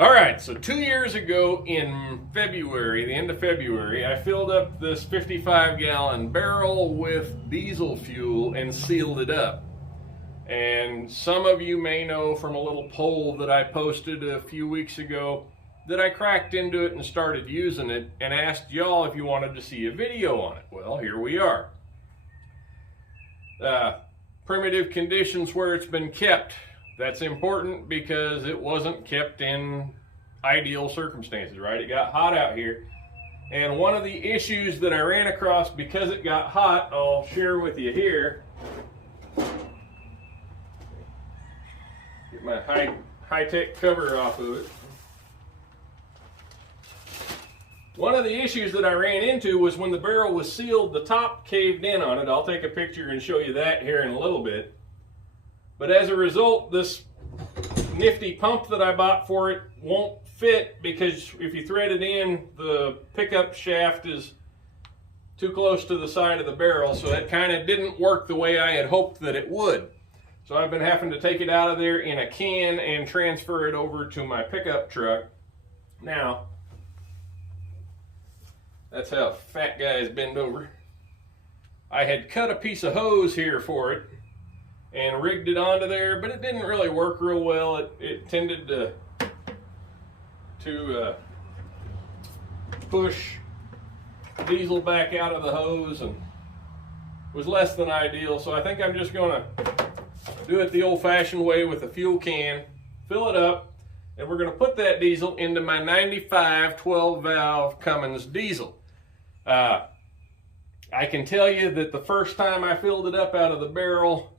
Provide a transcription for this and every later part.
All right, so 2 years ago in February, the end of February, I filled up this 55-gallon barrel with diesel fuel and sealed it up. And some of you may know from a little poll that I posted a few weeks ago that I cracked into it and started using it and asked y'all if you wanted to see a video on it. Well, here we are. Primitive conditions where it's been kept. That's important because it wasn't kept in ideal circumstances, right? It got hot out here. And one of the issues that I ran across because it got hot, I'll share with you here. Get my high-tech cover off of it. One of the issues that I ran into was when the barrel was sealed, the top caved in on it. I'll take a picture and show you that here in a little bit. But as a result, this nifty pump that I bought for it won't fit because if you thread it in, the pickup shaft is too close to the side of the barrel, so it kind of didn't work the way I had hoped that it would. So I've been having to take it out of there in a can and transfer it over to my pickup truck. Now, that's how fat guys bend over. I had cut a piece of hose here for it and rigged it onto there, but it didn't really work real well. It tended to push diesel back out of the hose and was less than ideal. So I think I'm just going to do it the old-fashioned way with a fuel can, fill it up, and we're going to put that diesel into my 95 12-valve Cummins diesel. I can tell you that the first time I filled it up out of the barrel,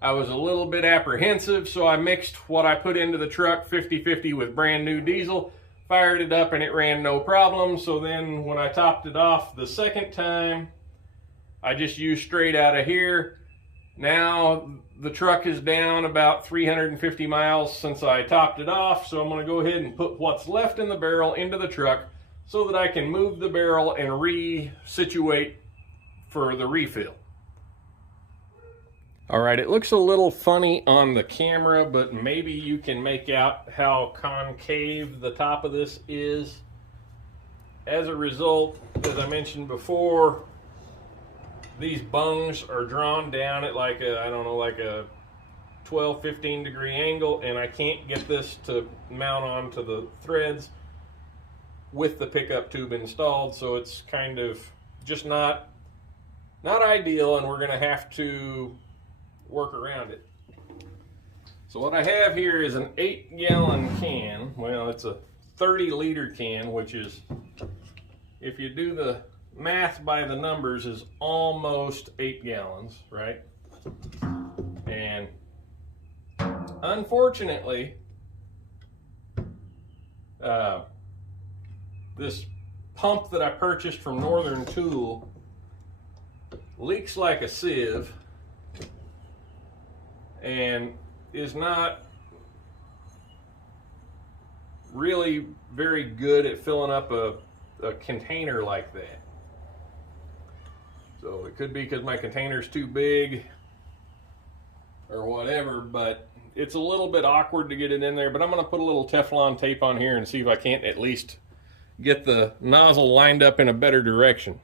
I was a little bit apprehensive, so I mixed what I put into the truck 50-50 with brand new diesel, fired it up, and it ran no problem. So then when I topped it off the second time, I just used straight out of here. Now the truck is down about 350 miles since I topped it off, so I'm going to go ahead and put what's left in the barrel into the truck so that I can move the barrel and resituate for the refill. All right, it looks a little funny on the camera, but maybe you can make out how concave the top of this is. As a result, as I mentioned before, these bungs are drawn down at like a, I don't know, like a 12-15 degree angle, and I can't get this to mount onto the threads with the pickup tube installed, so it's kind of just not ideal, and we're going to have to work around it. So what I have here is an 8-gallon can. Well, it's a 30-liter can, which is, if you do the math by the numbers, is almost 8 gallons, right? And unfortunately, this pump that I purchased from Northern Tool leaks like a sieve and is not really very good at filling up a container like that. So it could be because my container's too big or whatever, but it's a little bit awkward to get it in there. But I'm going to put a little Teflon tape on here and see if I can't at least get the nozzle lined up in a better direction.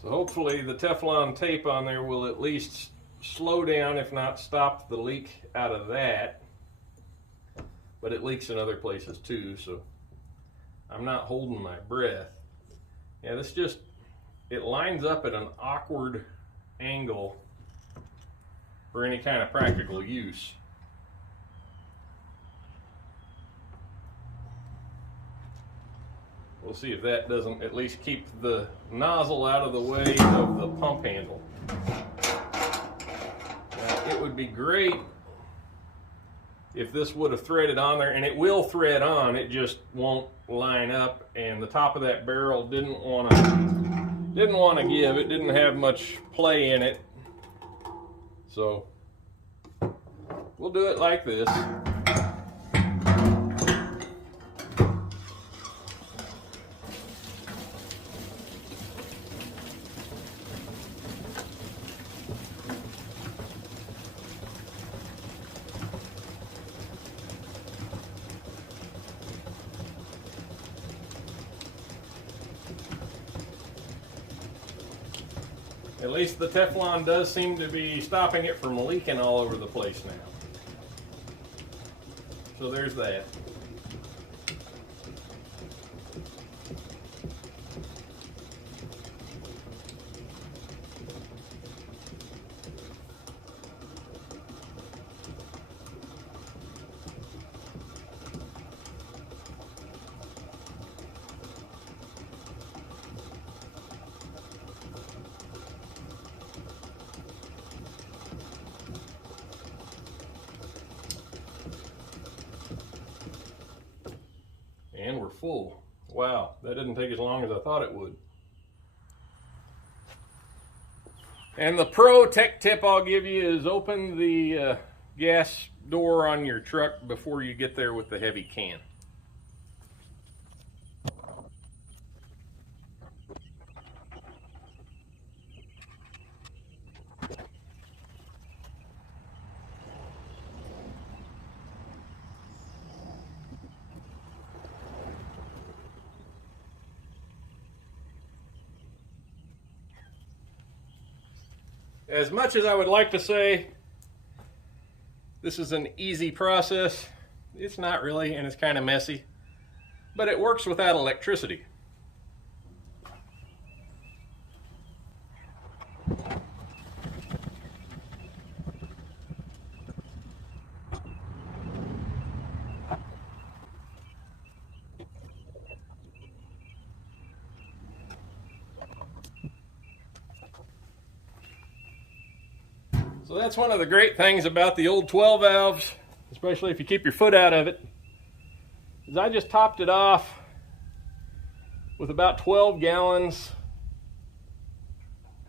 So hopefully the Teflon tape on there will at least slow down, if not stop the leak out of that. But it leaks in other places too, so I'm not holding my breath. Yeah, this just, it lines up at an awkward angle for any kind of practical use. We'll see if that doesn't at least keep the nozzle out of the way of the pump handle. Now, it would be great if this would have threaded on there, and it will thread on, it just won't line up, and the top of that barrel didn't want to give. It didn't have much play in it. So we'll do it like this. At least the Teflon does seem to be stopping it from leaking all over the place now. So there's that. And we're full. Wow, that didn't take as long as I thought it would. And the pro tech tip I'll give you is open the gas door on your truck before you get there with the heavy can. As much as I would like to say this is an easy process, it's not really, and it's kind of messy, but it works without electricity. So that's one of the great things about the old 12 valves, especially if you keep your foot out of it, is I just topped it off with about 12 gallons.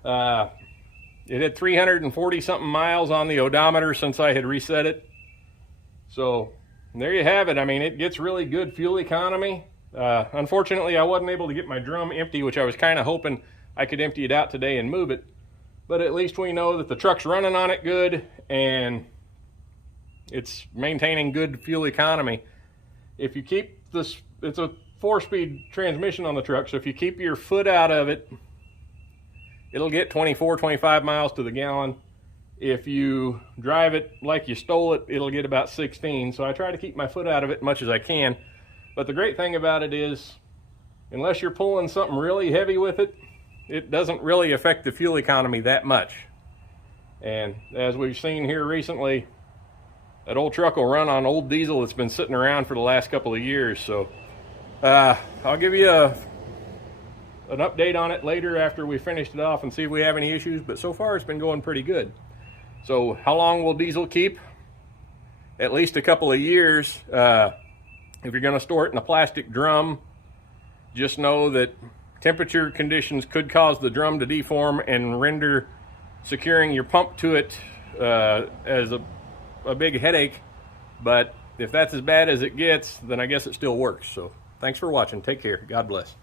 It had 340 something miles on the odometer since I had reset it. So there you have it. I mean, it gets really good fuel economy. Unfortunately, I wasn't able to get my drum empty, which I was kind of hoping I could empty it out today and move it. But at least we know that the truck's running on it good and it's maintaining good fuel economy. If you keep this, it's a 4-speed transmission on the truck, so if you keep your foot out of it, it'll get 24, 25 miles to the gallon. If you drive it like you stole it, it'll get about 16. So I try to keep my foot out of it as much as I can. But the great thing about it is, unless you're pulling something really heavy with it, it doesn't really affect the fuel economy that much. And as we've seen here recently, that old truck will run on old diesel that's been sitting around for the last couple of years. So I'll give you an update on it later after we finished it off and see if we have any issues, but so far it's been going pretty good. So how long will diesel keep? At least a couple of years. If you're going to store it in a plastic drum, just know that temperature conditions could cause the drum to deform and render securing your pump to it as a big headache. But if that's as bad as it gets, then I guess it still works. So thanks for watching. Take care. God bless.